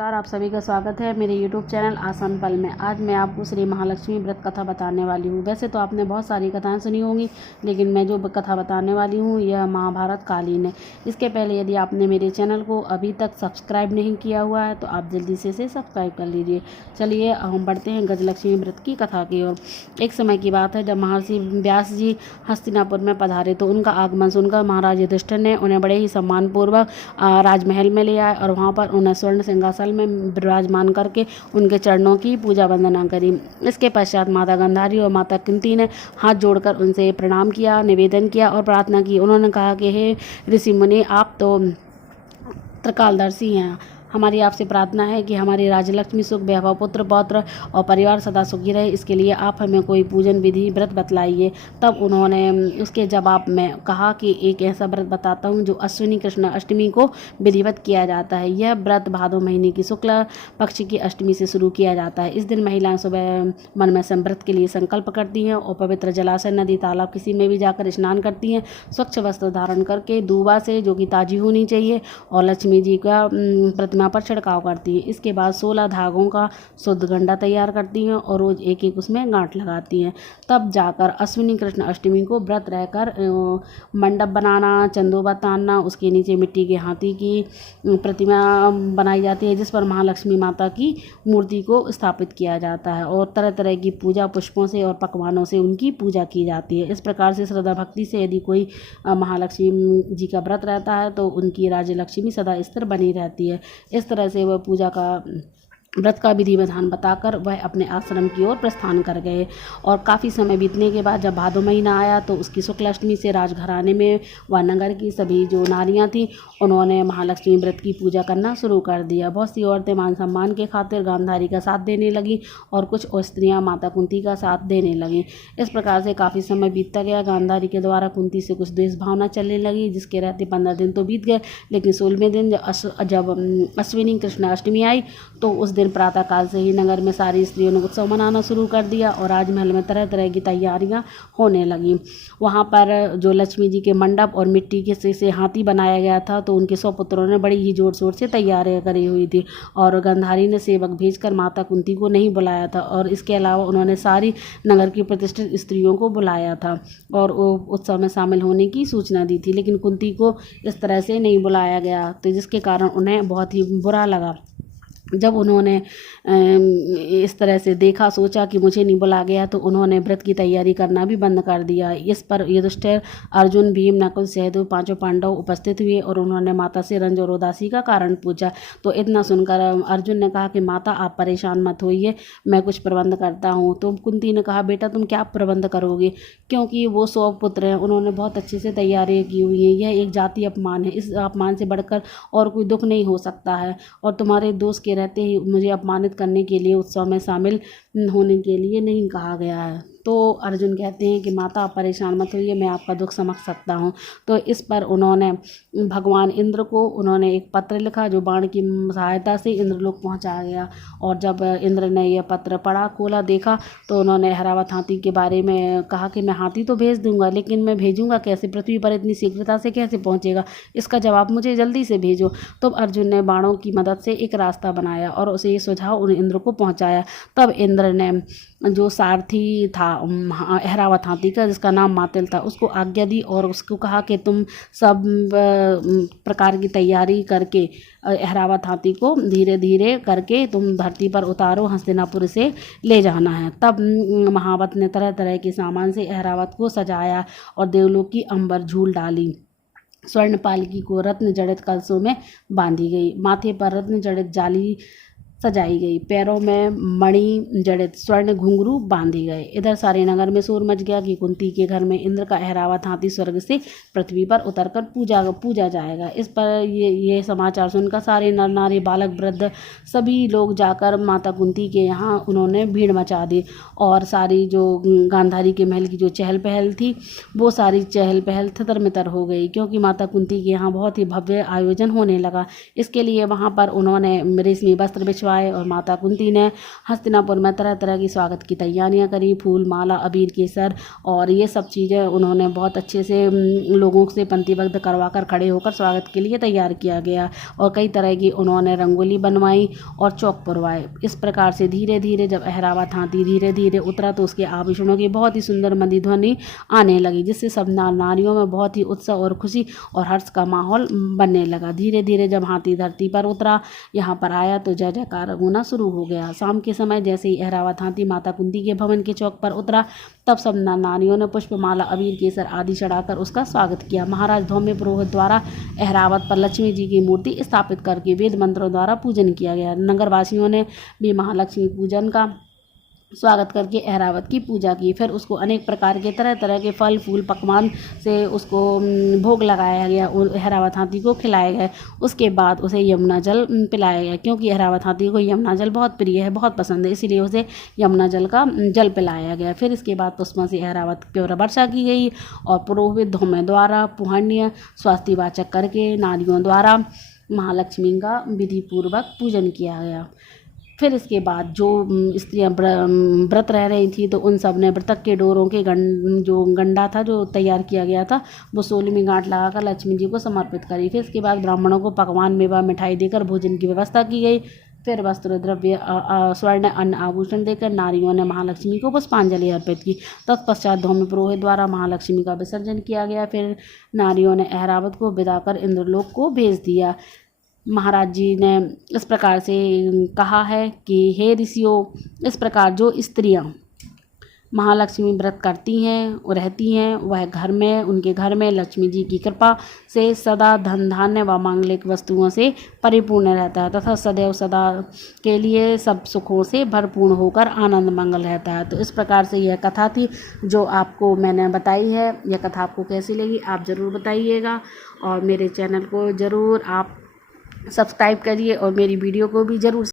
नमस्कार, आप सभी का स्वागत है मेरे YouTube चैनल आसान पल में। आज मैं आपको श्री महालक्ष्मी व्रत कथा बताने वाली हूँ। वैसे तो आपने बहुत सारी कथाएं सुनी होंगी, लेकिन मैं जो कथा बताने वाली हूँ यह महाभारत कालीन है। इसके पहले यदि आपने मेरे चैनल को अभी तक सब्सक्राइब नहीं किया हुआ है तो आप जल्दी से इसे सब्सक्राइब कर लीजिए। चलिए हम बढ़ते हैं गजलक्ष्मी व्रत की कथा की ओर। एक समय की बात है जब महर्षि व्यास जी हस्तिनापुर में पधारे तो उनका आगमन सुनकर महाराज युधिष्ठिर ने उन्हें बड़े ही सम्मानपूर्वक राजमहल में ले आए और वहाँ पर उन्हें स्वर्ण सिंहासन में विराजमान करके उनके चरणों की पूजा वंदना करी। इसके पश्चात माता गांधारी और माता कुंती ने हाथ जोड़कर उनसे प्रणाम किया, निवेदन किया और प्रार्थना की। उन्होंने कहा कि हे ऋषि मुनि, आप तो त्रिकालदर्शी हैं। हमारी आपसे प्रार्थना है कि हमारी राजलक्ष्मी सुख, वैभव, पुत्र पौत्र और परिवार सदा सुखी रहे। इसके लिए आप हमें कोई पूजन विधि व्रत बतलाइए। तब उन्होंने उसके जवाब में कहा कि एक ऐसा व्रत बताता हूँ जो अश्विनी कृष्ण अष्टमी को विधिवत किया जाता है। यह व्रत भादो महीने की शुक्ल पक्ष की अष्टमी से शुरू किया जाता है। इस दिन महिलाएं सुबह मन में व्रत के लिए संकल्प करती हैं और पवित्र जलाशय, नदी, तालाब किसी में भी जाकर स्नान करती हैं। स्वच्छ वस्त्र धारण करके दूबा से, जो कि ताजी होनी चाहिए, और लक्ष्मी जी का प्रतिमा पर छिड़काव करती हैं। इसके बाद 16 धागों का शुद्ध गंडा तैयार करती हैं और रोज एक एक उसमें गांठ लगाती हैं। तब जाकर अश्विनी कृष्ण अष्टमी को व्रत रहकर मंडप बनाना, चंदोबा तानना, उसके नीचे मिट्टी के हाथी की प्रतिमा बनाई जाती है जिस पर महालक्ष्मी माता की मूर्ति को स्थापित किया जाता है और तरह तरह की पूजा पुष्पों से और पकवानों से उनकी पूजा की जाती है। इस प्रकार से श्रद्धा भक्ति से यदि कोई महालक्ष्मी जी का व्रत रहता है तो उनकी राज्यलक्ष्मी सदा स्थिर बनी रहती है। इस तरह से वह पूजा का व्रत का विधि विधान बताकर वह अपने आश्रम की ओर प्रस्थान कर गए। और काफ़ी समय बीतने के बाद जब भादो महीना आया तो उसकी शुक्लाष्टमी से राजघराने में व नगर की सभी जो नारियां थीं उन्होंने महालक्ष्मी व्रत की पूजा करना शुरू कर दिया। बहुत सी औरतें मान सम्मान के खातिर गांधारी का साथ देने लगीं और कुछ स्त्रियां माता कुंती का साथ देने लगीं। इस प्रकार से काफ़ी समय बीतता गया। गांधारी के द्वारा कुंती से कुछ द्वेष भावना चलने लगी, जिसके रहते 15 दिन तो बीत गए, लेकिन 16वें दिन जब अश्विनी कृष्ण अष्टमी आई तो उस दिन प्रातःकाल से ही नगर में सारी स्त्रियों ने उत्सव मनाना शुरू कर दिया और राजमहल में तरह तरह की तैयारियां होने लगीं। वहां पर जो लक्ष्मी जी के मंडप और मिट्टी के से हाथी बनाया गया था तो उनके 100 पुत्रों ने बड़ी ही जोर शोर से तैयारियां करी हुई थी और गांधारी ने सेवक भेजकर माता कुंती को नहीं बुलाया था और इसके अलावा उन्होंने सारी नगर की प्रतिष्ठित स्त्रियों को बुलाया था और उत्सव में शामिल होने की सूचना दी थी, लेकिन कुंती को इस तरह से नहीं बुलाया गया तो जिसके कारण उन्हें बहुत ही बुरा लगा। जब उन्होंने इस तरह से देखा, सोचा कि मुझे नहीं बुला गया, तो उन्होंने व्रत की तैयारी करना भी बंद कर दिया। इस पर युधिष्ठिर, अर्जुन, भीम, नकुल, सहदेव, 5 पांडव उपस्थित हुए और उन्होंने माता से रंज और उदासी का कारण पूछा। तो इतना सुनकर अर्जुन ने कहा कि माता आप परेशान मत होइए, मैं कुछ प्रबंध करता हूँ। तो कुंती ने कहा बेटा तुम क्या प्रबंध करोगे, क्योंकि वो 100 पुत्र हैं, उन्होंने बहुत अच्छे से तैयारी की हुई है। यह एक जाति अपमान है, इस अपमान से बढ़कर और कोई दुख नहीं हो सकता है और तुम्हारे दोस्त के रहते ही मुझे अपमानित करने के लिए उत्सव में शामिल होने के लिए नहीं कहा गया है। तो अर्जुन कहते हैं कि माता आप परेशान मत होइए, मैं आपका दुख समझ सकता हूँ। तो इस पर उन्होंने भगवान इंद्र को उन्होंने एक पत्र लिखा जो बाण की सहायता से इंद्रलोक पहुँचा गया। और जब इंद्र ने यह पत्र पढ़ा, खोला, देखा तो उन्होंने ऐरावत हाथी के बारे में कहा कि मैं हाथी तो भेज दूंगा, लेकिन मैं भेजूंगा कैसे, पृथ्वी पर इतनी शीघ्रता से कैसे पहुँचेगा, इसका जवाब मुझे जल्दी से भेजो। तो अर्जुन ने बाणों की मदद से एक रास्ता बनाया और उसे ये सुझाव उन इंद्र को पहुँचाया। तब इंद्र ने जो सारथी था ऐरावत हाथी का, जिसका नाम मातिल था, उसको आज्ञा दी और उसको कहा कि तुम सब प्रकार की तैयारी करके ऐरावत हाथी को धीरे धीरे करके तुम धरती पर उतारो, हस्तिनापुर से ले जाना है। तब महावत ने तरह तरह के सामान से ऐरावत को सजाया और देवलोक की अंबर झूल डाली। स्वर्ण पालकी को रत्न जड़ित कलशों में बांधी गई, माथे पर रत्न जड़ित जाली सजाई गई, पैरों में मणि जड़ित स्वर्ण घुंघरू बांधे गए। इधर सारे नगर में शोर मच गया कि कुंती के घर में इंद्र का ऐरावत हाथी स्वर्ग से पृथ्वी पर उतरकर पूजा जाएगा। इस पर ये समाचार सुनकर सारे नर नारी, बालक, वृद्ध सभी लोग जाकर माता कुंती के यहाँ उन्होंने भीड़ मचा दी और सारी जो गांधारी के महल की जो चहल पहल थी वो सारी चहल पहल तितर मितर हो गई, क्योंकि माता कुंती के यहाँ बहुत ही भव्य आयोजन होने लगा। इसके लिए वहाँ पर उन्होंने रेशमी वस्त्र बिछवा भिजवाए और माता कुंती ने हस्तिनापुर में तरह तरह की स्वागत की तैयारियां करी। फूल, माला, अबीर, केसर और ये सब चीज़ें उन्होंने बहुत अच्छे से लोगों से पंक्तिबद्ध करवा कर खड़े होकर स्वागत के लिए तैयार किया गया। और कई तरह की उन्होंने रंगोली बनवाई और चौक पुरवाए। इस प्रकार से धीरे धीरे जब अहरावत हाथी धीरे धीरे उतरा तो उसके आभूषणों की बहुत ही सुंदर मंदी ध्वनि आने लगी, जिससे सब नारियों में बहुत ही उत्साह और खुशी और हर्ष का माहौल बनने लगा। धीरे धीरे जब हाथी धरती पर उतरा, यहाँ पर आया, तो जय जयकार होना शुरू हो गया। शाम के समय जैसे ही अहरावत हाथी माता कुंती के भवन के चौक पर उतरा, तब सब नारियों ने पुष्प, माला, अबीर, केसर आदि चढ़ाकर उसका स्वागत किया। महाराज धौम्य पुरोहित द्वारा अहरावत पर लक्ष्मी जी की मूर्ति स्थापित करके वेद मंत्रों द्वारा पूजन किया गया। नगरवासियों ने भी महालक्ष्मी पूजन का स्वागत करके अहरावत की पूजा की। फिर उसको अनेक प्रकार के तरह तरह के फल, फूल, पकवान से उसको भोग लगाया गया और अहरावत हाथी को खिलाए गए। उसके बाद उसे यमुना जल पिलाया गया, क्योंकि अहरावत हाथी को यमुना जल बहुत प्रिय है, बहुत पसंद है, इसीलिए उसे यमुना जल का जल पिलाया गया। फिर इसके बाद पुष्पों से अहरावत पर वर्षा की गई और पुरोहित धौम्य द्वारा पुहण्य स्वास्तिवाचक करके नारियों द्वारा महालक्ष्मी का विधि पूर्वक पूजन किया गया। फिर इसके बाद जो स्त्रियां व्रत रह रही थी, तो उन सब ने व्रतक के डोरों के जो गंडा था जो तैयार किया गया था, वो सोली में गांठ लगाकर लक्ष्मी जी को समर्पित करी। फिर इसके बाद ब्राह्मणों को पकवान, मेवा, मिठाई देकर भोजन की व्यवस्था की गई। फिर वस्त्र, द्रव्य, स्वर्ण, अन्न, आभूषण देकर नारियों ने महालक्ष्मी को पुष्पांजलि अर्पित की। तत्पश्चात धौम्य पुरोहित द्वारा महालक्ष्मी का विसर्जन किया गया। फिर नारियों ने अहरावत को विदा कर इंद्रलोक को भेज दिया। महाराज जी ने इस प्रकार से कहा है कि हे ऋषियों, इस प्रकार जो स्त्रियां महालक्ष्मी व्रत करती हैं और रहती हैं, वह घर में, उनके घर में लक्ष्मी जी की कृपा से सदा धन, धान्य व मांगलिक वस्तुओं से परिपूर्ण रहता है तथा सदैव सदा के लिए सब सुखों से भरपूर्ण होकर आनंद मंगल रहता है। तो इस प्रकार से यह कथा थी जो आपको मैंने बताई है। यह कथा आपको कैसी लगी आप ज़रूर बताइएगा और मेरे चैनल को ज़रूर आप सब्सक्राइब करिए और मेरी वीडियो को भी ज़रूर